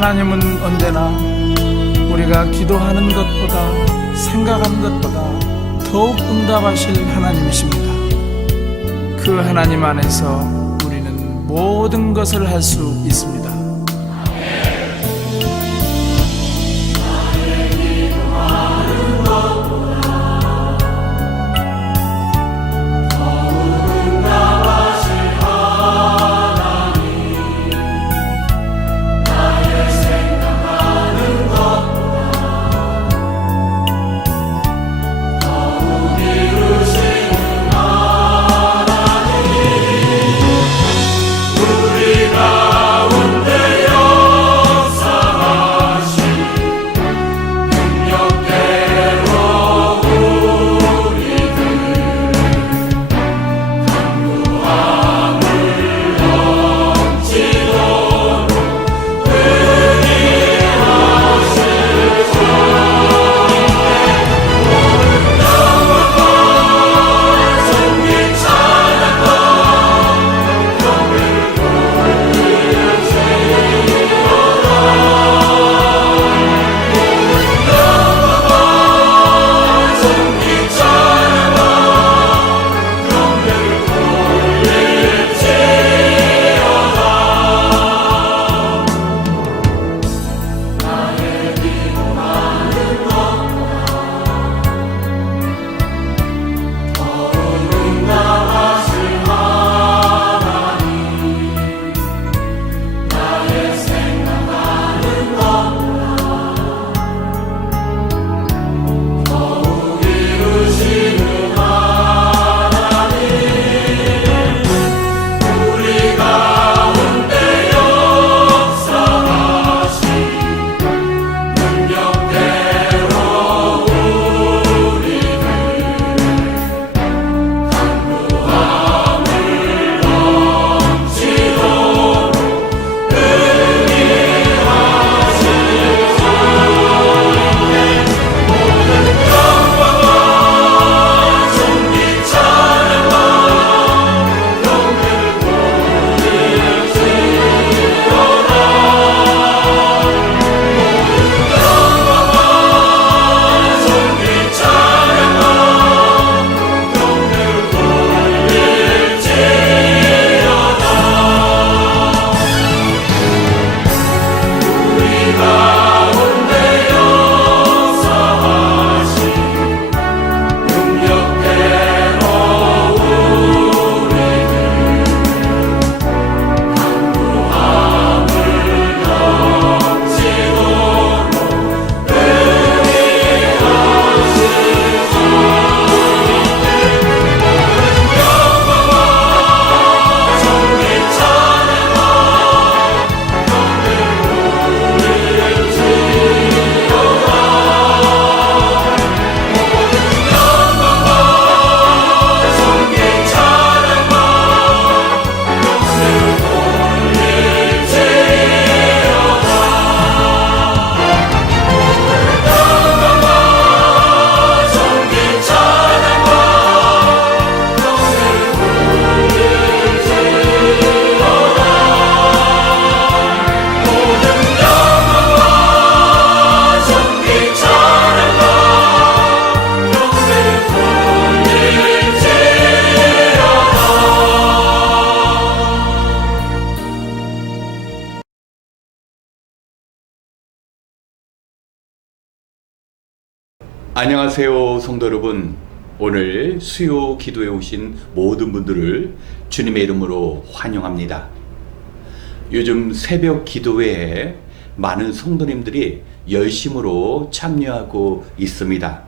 하나님은 언제나 우리가 기도하는 것보다 생각하는 것보다 더욱 응답하실 하나님이십니다. 그 하나님 안에서 우리는 모든 것을 할 수 있습니다. 안녕하세요, 성도 여러분. 오늘 수요 기도에 오신 모든 분들을 주님의 이름으로 환영합니다. 요즘 새벽 기도회에 많은 성도님들이 열심으로 참여하고 있습니다.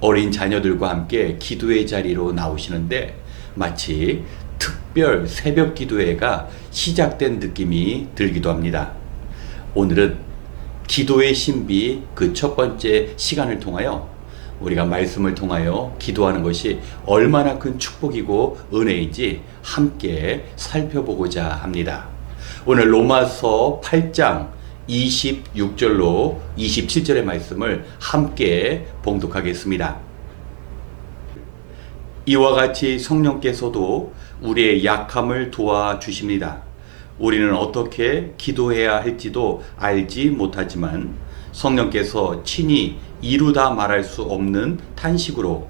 어린 자녀들과 함께 기도회 자리로 나오시는데 마치 특별 새벽 기도회가 시작된 느낌이 들기도 합니다. 오늘은 기도의 신비 그 첫 번째 시간을 통하여 우리가 말씀을 통하여 기도하는 것이 얼마나 큰 축복이고 은혜인지 함께 살펴보고자 합니다. 오늘 로마서 8장 26절로 27절의 말씀을 함께 봉독하겠습니다. 이와 같이 성령께서도 우리의 약함을 도와주십니다. 우리는 어떻게 기도해야 할지도 알지 못하지만 성령께서 친히 이루다 말할 수 없는 탄식으로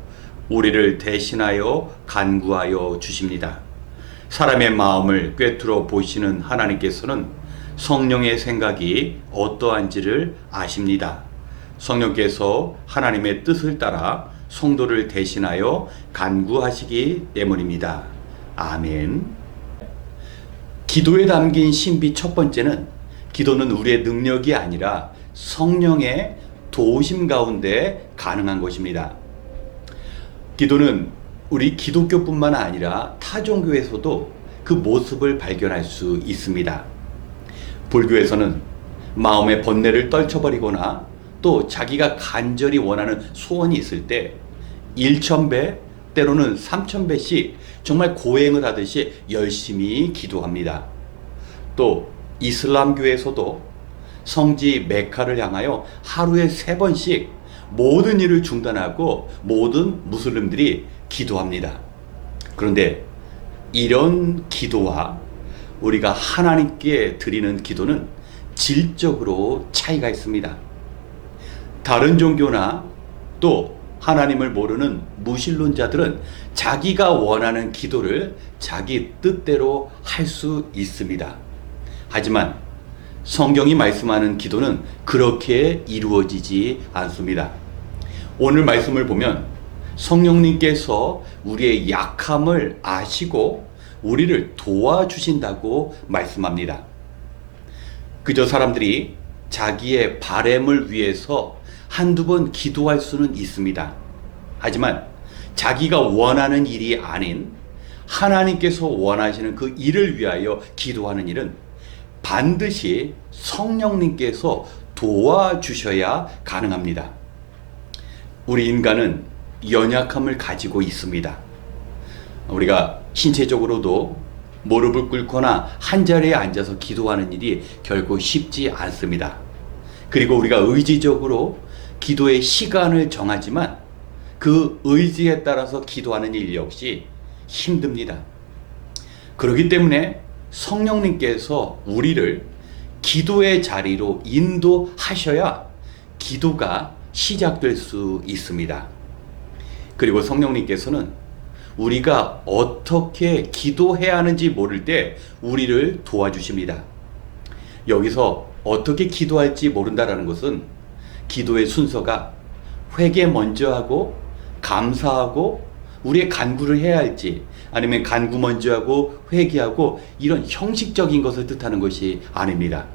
우리를 대신하여 간구하여 주십니다. 사람의 마음을 꿰뚫어 보시는 하나님께서는 성령의 생각이 어떠한지를 아십니다. 성령께서 하나님의 뜻을 따라 성도를 대신하여 간구하시기 때문입니다. 아멘. 기도에 담긴 신비 첫 번째는 기도는 우리의 능력이 아니라 성령의 도우심 가운데 가능한 것입니다. 기도는 우리 기독교뿐만 아니라 타 종교에서도 그 모습을 발견할 수 있습니다. 불교에서는 마음의 번뇌를 떨쳐버리거나 또 자기가 간절히 원하는 소원이 있을 때 1000배 때로는 3000배씩 정말 고행을 하듯이 열심히 기도합니다. 또 이슬람교에서도 성지 메카를 향하여 하루에 3번씩 모든 일을 중단하고 모든 무슬림들이 기도합니다. 그런데 이런 기도와 우리가 하나님께 드리는 기도는 질적으로 차이가 있습니다. 다른 종교나 또 하나님을 모르는 무신론자들은 자기가 원하는 기도를 자기 뜻대로 할 수 있습니다. 하지만 성경이 말씀하는 기도는 그렇게 이루어지지 않습니다. 오늘 말씀을 보면 성령님께서 우리의 약함을 아시고 우리를 도와주신다고 말씀합니다. 그저 사람들이 자기의 바램을 위해서 한두 번 기도할 수는 있습니다. 하지만 자기가 원하는 일이 아닌 하나님께서 원하시는 그 일을 위하여 기도하는 일은 반드시 성령님께서 도와주셔야 가능합니다. 우리 인간은 연약함을 가지고 있습니다. 우리가 신체적으로도 무릎을 꿇거나 한자리에 앉아서 기도하는 일이 결코 쉽지 않습니다. 그리고 우리가 의지적으로 기도의 시간을 정하지만 그 의지에 따라서 기도하는 일 역시 힘듭니다. 그렇기 때문에 성령님께서 우리를 기도의 자리로 인도하셔야 기도가 시작될 수 있습니다. 그리고 성령님께서는 우리가 어떻게 기도해야 하는지 모를 때 우리를 도와주십니다. 여기서 어떻게 기도할지 모른다라는 것은 기도의 순서가 회개 먼저 하고 감사하고 우리의 간구를 해야 할지 아니면 간구 먼저 하고 회개하고 이런 형식적인 것을 뜻하는 것이 아닙니다.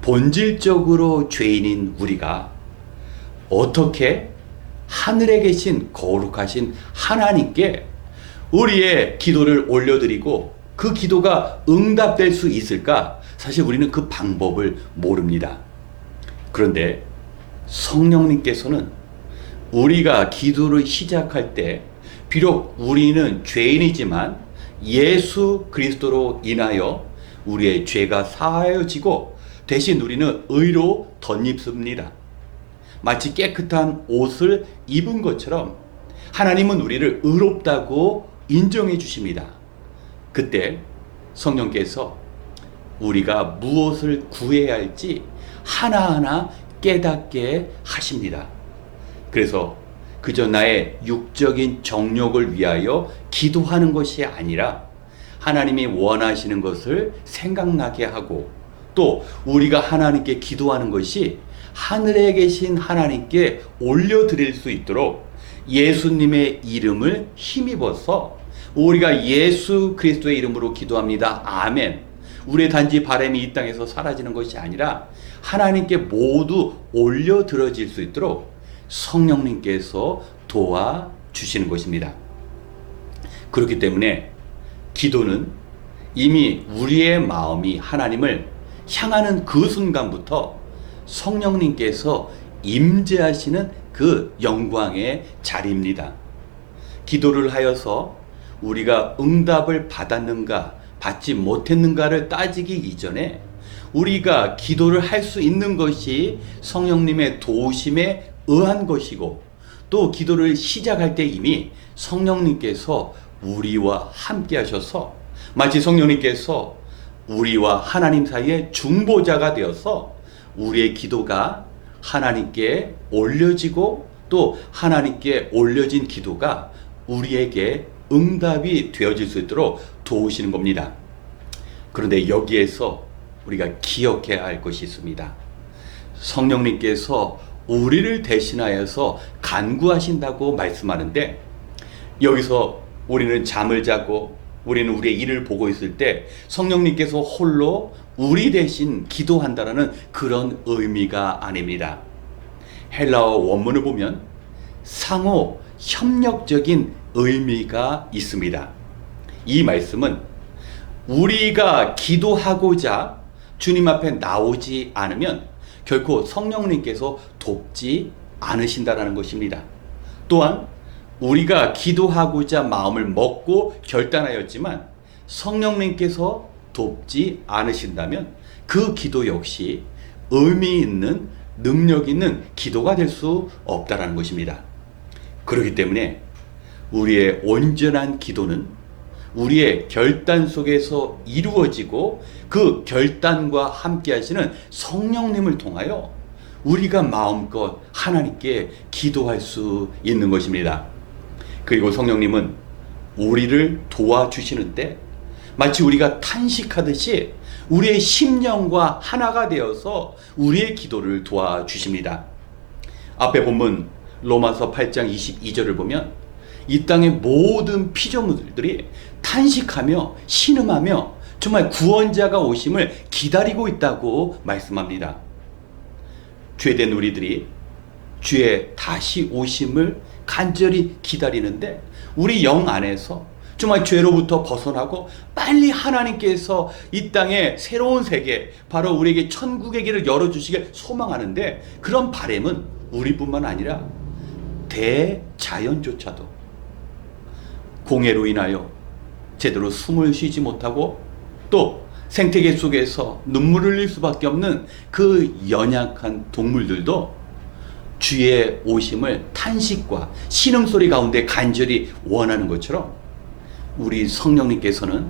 본질적으로 죄인인 우리가 어떻게 하늘에 계신 거룩하신 하나님께 우리의 기도를 올려드리고 그 기도가 응답될 수 있을까? 사실 우리는 그 방법을 모릅니다. 그런데 성령님께서는 우리가 기도를 시작할 때 비록 우리는 죄인이지만 예수 그리스도로 인하여 우리의 죄가 사하여지고 대신 우리는 의로 덧입습니다. 마치 깨끗한 옷을 입은 것처럼 하나님은 우리를 의롭다고 인정해 주십니다. 그때 성령께서 우리가 무엇을 구해야 할지 하나하나 깨닫게 하십니다. 그래서 그저 나의 육적인 정욕을 위하여 기도하는 것이 아니라 하나님이 원하시는 것을 생각나게 하고 또 우리가 하나님께 기도하는 것이 하늘에 계신 하나님께 올려드릴 수 있도록 예수님의 이름을 힘입어서 우리가 예수 그리스도의 이름으로 기도합니다. 아멘. 우리의 단지 바람이 이 땅에서 사라지는 것이 아니라 하나님께 모두 올려드려질 수 있도록 성령님께서 도와주시는 것입니다. 그렇기 때문에 기도는 이미 우리의 마음이 하나님을 향하는 그 순간부터 성령님께서 임재하시는 그 영광의 자리입니다. 기도를 하여서 우리가 응답을 받았는가 받지 못했는가를 따지기 이전에 우리가 기도를 할 수 있는 것이 성령님의 도우심에 의한 것이고 또 기도를 시작할 때 이미 성령님께서 우리와 함께 하셔서 마치 성령님께서 우리와 하나님 사이의 중보자가 되어서 우리의 기도가 하나님께 올려지고 또 하나님께 올려진 기도가 우리에게 응답이 되어질 수 있도록 도우시는 겁니다. 그런데 여기에서 우리가 기억해야 할 것이 있습니다. 성령님께서 우리를 대신하여서 간구하신다고 말씀하는데, 여기서 우리는 잠을 자고 우리는 우리의 일을 보고 있을 때 성령님께서 홀로 우리 대신 기도한다는 그런 의미가 아닙니다. 헬라어 원문을 보면 상호 협력적인 의미가 있습니다. 이 말씀은 우리가 기도하고자 주님 앞에 나오지 않으면 결코 성령님께서 돕지 않으신다는 것입니다. 또한 우리가 기도하고자 마음을 먹고 결단하였지만 성령님께서 돕지 않으신다면 그 기도 역시 의미 있는 능력 있는 기도가 될 수 없다는 것입니다. 그렇기 때문에 우리의 온전한 기도는 우리의 결단 속에서 이루어지고 그 결단과 함께 하시는 성령님을 통하여 우리가 마음껏 하나님께 기도할 수 있는 것입니다. 그리고 성령님은 우리를 도와주시는데 마치 우리가 탄식하듯이 우리의 심령과 하나가 되어서 우리의 기도를 도와주십니다. 앞에 본문 로마서 8장 22절을 보면 이 땅의 모든 피조물들이 탄식하며 신음하며 정말 구원자가 오심을 기다리고 있다고 말씀합니다. 죄된 우리들이 주의 다시 오심을 간절히 기다리는데 우리 영 안에서 정말 죄로부터 벗어나고 빨리 하나님께서 이 땅에 새로운 세계, 바로 우리에게 천국의 길을 열어주시길 소망하는데, 그런 바람은 우리뿐만 아니라 대자연조차도 공해로 인하여 제대로 숨을 쉬지 못하고 또 생태계 속에서 눈물을 흘릴 수밖에 없는 그 연약한 동물들도 주의 오심을 탄식과 신음소리 가운데 간절히 원하는 것처럼 우리 성령님께서는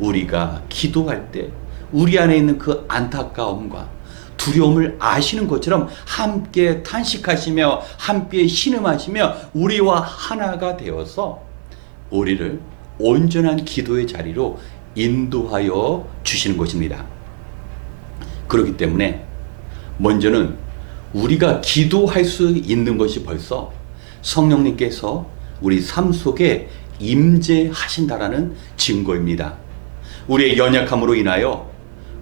우리가 기도할 때 우리 안에 있는 그 안타까움과 두려움을 아시는 것처럼 함께 탄식하시며 함께 신음하시며 우리와 하나가 되어서 우리를 온전한 기도의 자리로 인도하여 주시는 것입니다. 그렇기 때문에 먼저는 우리가 기도할 수 있는 것이 벌써 성령님께서 우리 삶 속에 임재하신다라는 증거입니다. 우리의 연약함으로 인하여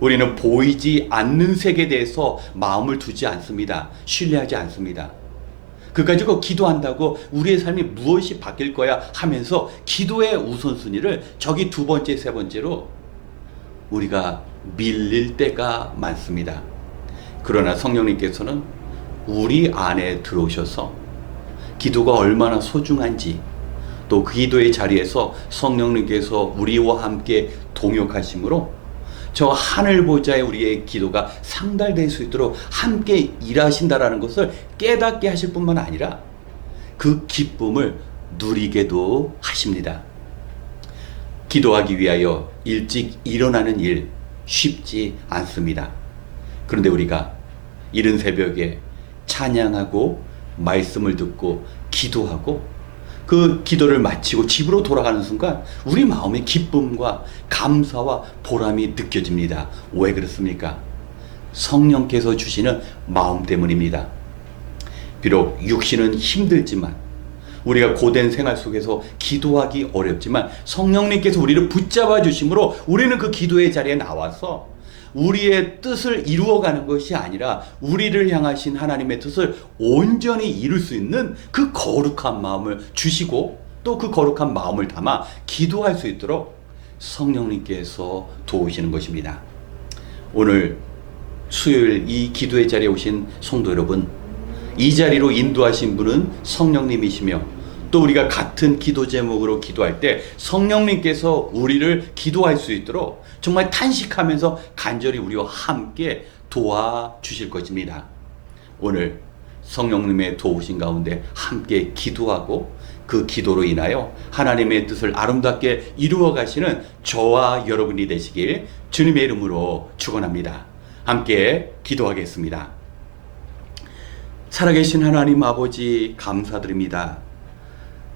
우리는 보이지 않는 세계에 대해서 마음을 두지 않습니다. 신뢰하지 않습니다. 그 가지고 기도한다고 우리의 삶이 무엇이 바뀔 거야 하면서 기도의 우선순위를 저기 두 번째, 세 번째로 우리가 밀릴 때가 많습니다. 그러나 성령님께서는 우리 안에 들어오셔서 기도가 얼마나 소중한지, 또 그 기도의 자리에서 성령님께서 우리와 함께 동역하심으로 저 하늘 보좌에 우리의 기도가 상달될 수 있도록 함께 일하신다라는 것을 깨닫게 하실 뿐만 아니라 그 기쁨을 누리게도 하십니다. 기도하기 위하여 일찍 일어나는 일 쉽지 않습니다. 그런데 우리가 이른 새벽에 찬양하고 말씀을 듣고 기도하고 그 기도를 마치고 집으로 돌아가는 순간 우리 마음의 기쁨과 감사와 보람이 느껴집니다. 왜 그렇습니까? 성령께서 주시는 마음 때문입니다. 비록 육신은 힘들지만, 우리가 고된 생활 속에서 기도하기 어렵지만 성령님께서 우리를 붙잡아 주심으로 우리는 그 기도의 자리에 나와서 우리의 뜻을 이루어가는 것이 아니라 우리를 향하신 하나님의 뜻을 온전히 이룰 수 있는 그 거룩한 마음을 주시고 또 그 거룩한 마음을 담아 기도할 수 있도록 성령님께서 도우시는 것입니다. 오늘 수요일 이 기도의 자리에 오신 성도 여러분, 이 자리로 인도하신 분은 성령님이시며 또 우리가 같은 기도 제목으로 기도할 때 성령님께서 우리를 기도할 수 있도록 정말 탄식하면서 간절히 우리와 함께 도와주실 것입니다. 오늘 성령님의 도우신 가운데 함께 기도하고 그 기도로 인하여 하나님의 뜻을 아름답게 이루어 가시는 저와 여러분이 되시길 주님의 이름으로 축원합니다. 함께 기도하겠습니다. 살아계신 하나님 아버지, 감사드립니다.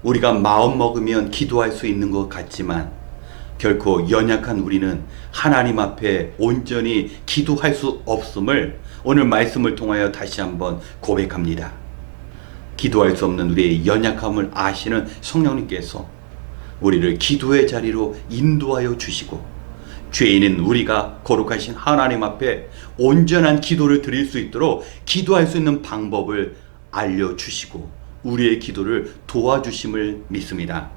우리가 마음 먹으면 기도할 수 있는 것 같지만 결코 연약한 우리는 하나님 앞에 온전히 기도할 수 없음을 오늘 말씀을 통하여 다시 한번 고백합니다. 기도할 수 없는 우리의 연약함을 아시는 성령님께서 우리를 기도의 자리로 인도하여 주시고 죄인인 우리가 거룩하신 하나님 앞에 온전한 기도를 드릴 수 있도록 기도할 수 있는 방법을 알려주시고 우리의 기도를 도와주심을 믿습니다.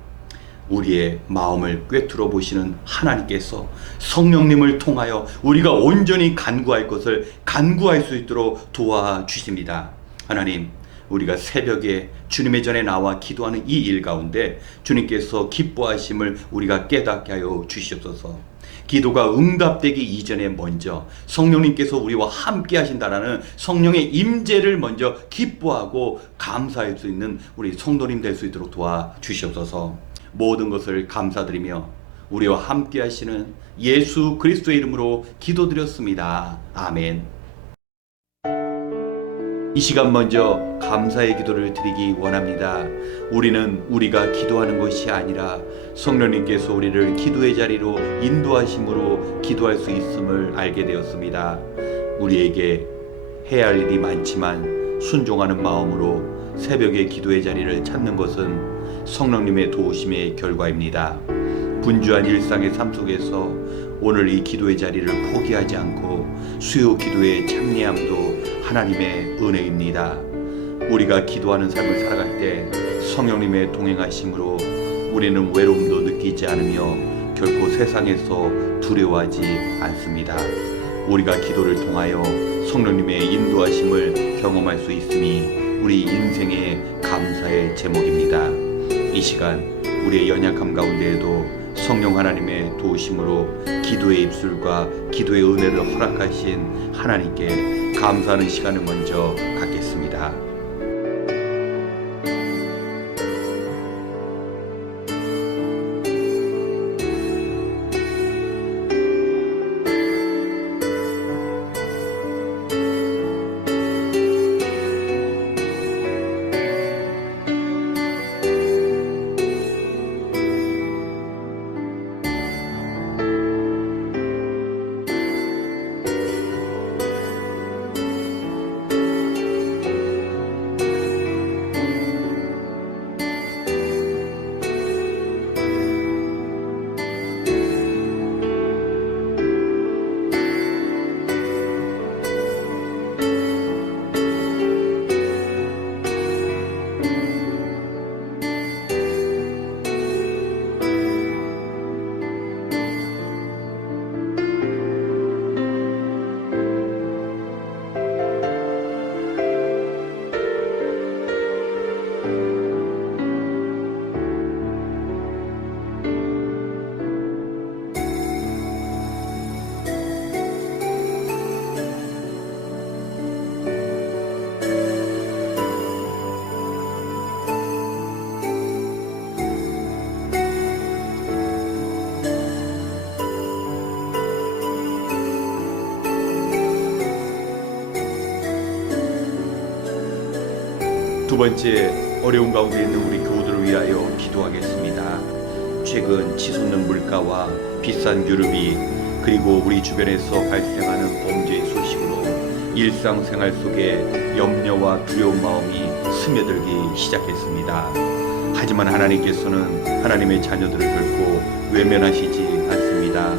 우리의 마음을 꿰뚫어 보시는 하나님께서 성령님을 통하여 우리가 온전히 간구할 것을 간구할 수 있도록 도와주십니다. 하나님, 우리가 새벽에 주님의 전에 나와 기도하는 이 일 가운데 주님께서 기뻐하심을 우리가 깨닫게 하여 주시옵소서. 기도가 응답되기 이전에 먼저 성령님께서 우리와 함께 하신다라는 성령의 임재를 먼저 기뻐하고 감사할 수 있는 우리 성도님 될 수 있도록 도와주시옵소서. 모든 것을 감사드리며 우리와 함께 하시는 예수 그리스도의 이름으로 기도드렸습니다. 아멘. 이 시간 먼저 감사의 기도를 드리기 원합니다. 우리는 우리가 기도하는 것이 아니라 성령님께서 우리를 기도의 자리로 인도하심으로 기도할 수 있음을 알게 되었습니다. 우리에게 해야 할 일이 많지만 순종하는 마음으로 새벽에 기도의 자리를 찾는 것은 성령님의 도우심의 결과입니다. 분주한 일상의 삶 속에서 오늘 이 기도의 자리를 포기하지 않고 수요 기도에 참여함도 하나님의 은혜입니다. 우리가 기도하는 삶을 살아갈 때 성령님의 동행하심으로 우리는 외로움도 느끼지 않으며 결코 세상에서 두려워하지 않습니다. 우리가 기도를 통하여 성령님의 인도하심을 경험할 수 있음이 우리 인생의 감사의 제목입니다. 이 시간 우리의 연약함 가운데에도 성령 하나님의 도우심으로 기도의 입술과 기도의 은혜를 허락하신 하나님께 감사하는 시간을 먼저 갖겠습니다. 두 번째, 어려운 가운데 있는 우리 교우들을 위하여 기도하겠습니다. 최근 치솟는 물가와 비싼 유류비 그리고 우리 주변에서 발생하는 범죄의 소식으로 일상생활 속에 염려와 두려운 마음이 스며들기 시작했습니다. 하지만 하나님께서는 하나님의 자녀들을 결코 외면하시지 않습니다.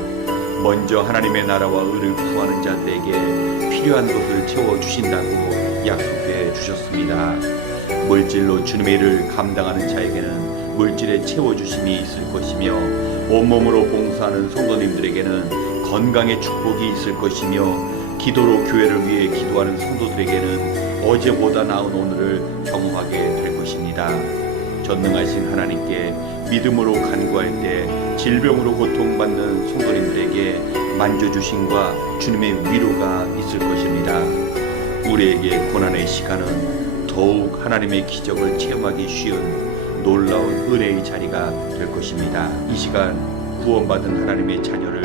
먼저 하나님의 나라와 의를 구하는 자들에게 필요한 것을 채워주신다고 약속해 주셨습니다. 물질로 주님의 일을 감당하는 자에게는 물질의 채워주심이 있을 것이며 온몸으로 봉사하는 성도님들에게는 건강의 축복이 있을 것이며 기도로 교회를 위해 기도하는 성도들에게는 어제보다 나은 오늘을 경험하게 될 것입니다. 전능하신 하나님께 믿음으로 간구할 때 질병으로 고통받는 성도님들에게 만져주심과 주님의 위로가 있을 것입니다. 우리에게 고난의 시간은 더 더욱 하나님의 기적을 체험하기 쉬운 놀라운 은혜의 자리가 될 것입니다. 이 시간 구원받은 하나님의 자녀를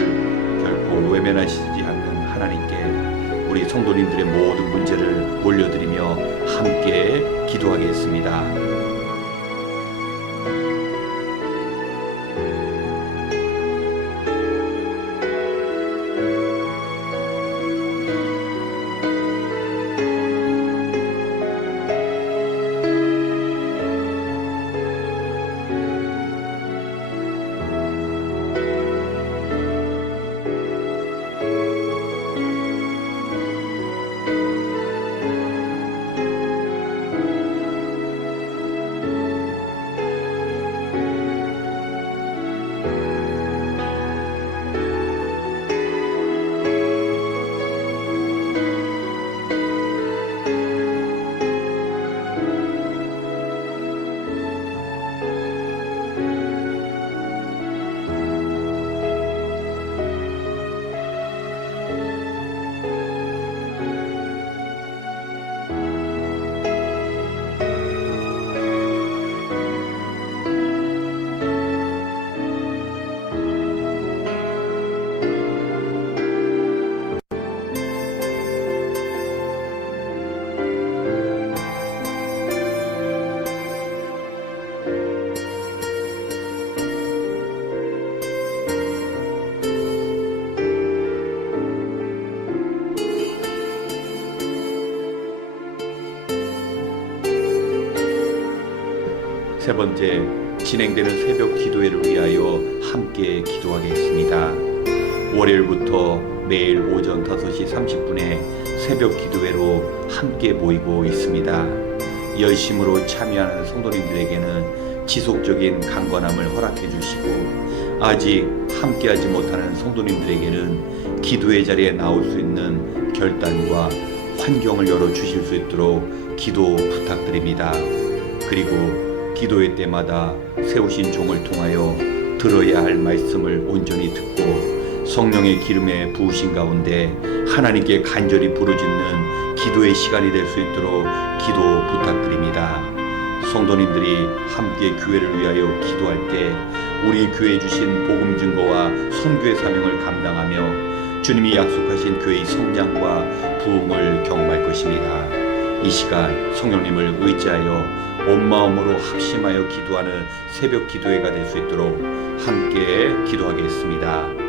결코 외면하시지 않는 하나님께 우리 성도님들의 모든 문제를 올려드리며 함께 기도하겠습니다. 세 번째, 진행되는 새벽 기도회를 위하여 함께 기도하겠습니다. 월요일부터 매일 오전 5시 30분에 새벽 기도회로 함께 모이고 있습니다. 열심으로 참여하는 성도님들에게는 지속적인 강건함을 허락해 주시고, 아직 함께하지 못하는 성도님들에게는 기도의 자리에 나올 수 있는 결단과 환경을 열어주실 수 있도록 기도 부탁드립니다. 그리고 기도회 때마다 세우신 종을 통하여 들어야 할 말씀을 온전히 듣고 성령의 기름에 부으신 가운데 하나님께 간절히 부르짖는 기도의 시간이 될 수 있도록 기도 부탁드립니다. 성도님들이 함께 교회를 위하여 기도할 때 우리 교회에 주신 복음 증거와 선교의 사명을 감당하며 주님이 약속하신 교회의 성장과 부흥을 경험할 것입니다. 이 시간 성령님을 의지하여 온 마음으로 합심하여 기도하는 새벽 기도회가 될 수 있도록 함께 기도하겠습니다.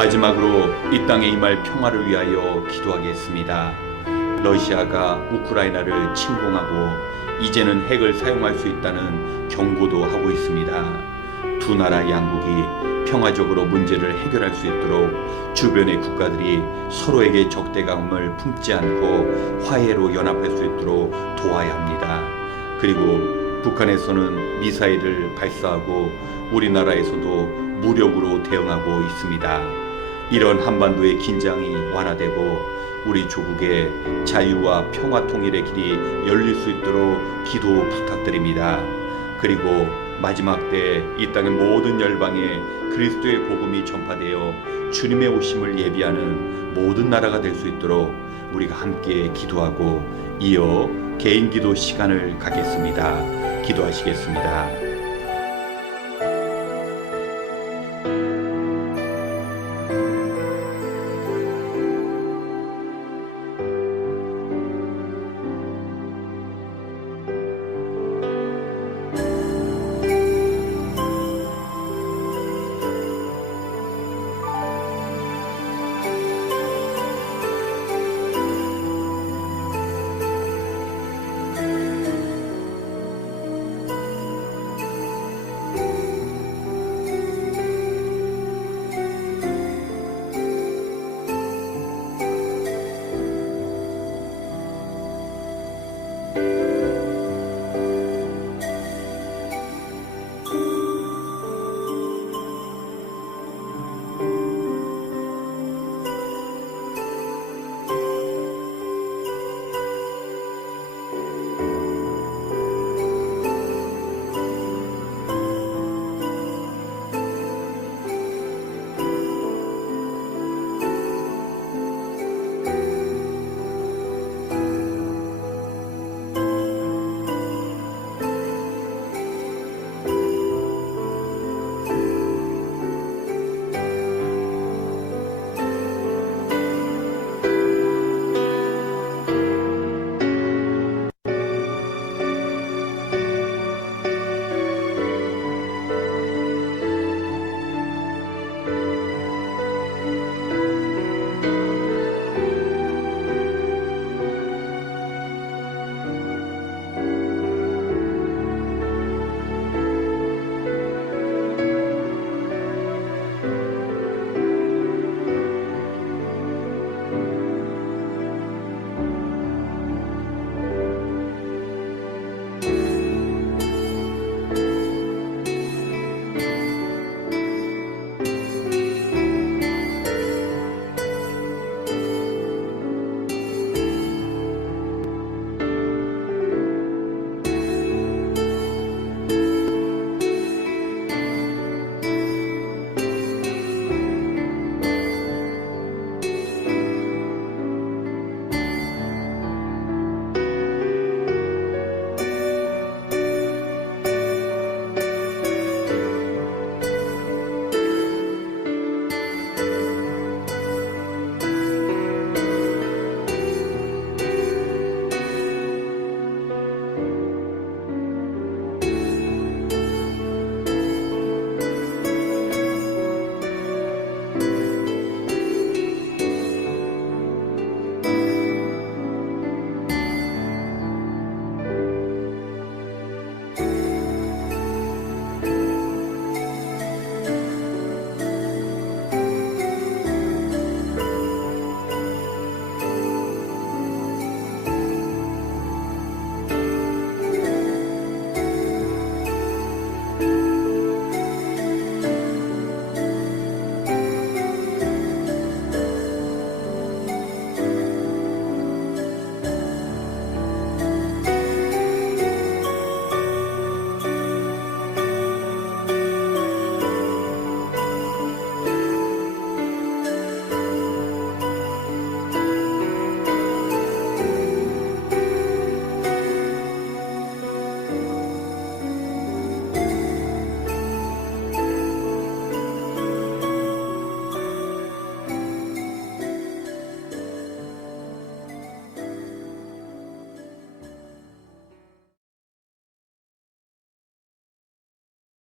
마지막으로 이 땅에 임할 평화를 위하여 기도하겠습니다. 러시아가 우크라이나를 침공하고 이제는 핵을 사용할 수 있다는 경고도 하고 있습니다. 두 나라 양국이 평화적으로 문제를 해결할 수 있도록 주변의 국가들이 서로에게 적대감을 품지 않고 화해로 연합할 수 있도록 도와야 합니다. 그리고 북한에서는 미사일을 발사하고 우리나라에서도 무력으로 대응하고 있습니다. 이런 한반도의 긴장이 완화되고 우리 조국의 자유와 평화 통일의 길이 열릴 수 있도록 기도 부탁드립니다. 그리고 마지막 때 이 땅의 모든 열방에 그리스도의 복음이 전파되어 주님의 오심을 예비하는 모든 나라가 될 수 있도록 우리가 함께 기도하고 이어 개인 기도 시간을 갖겠습니다. 기도하시겠습니다.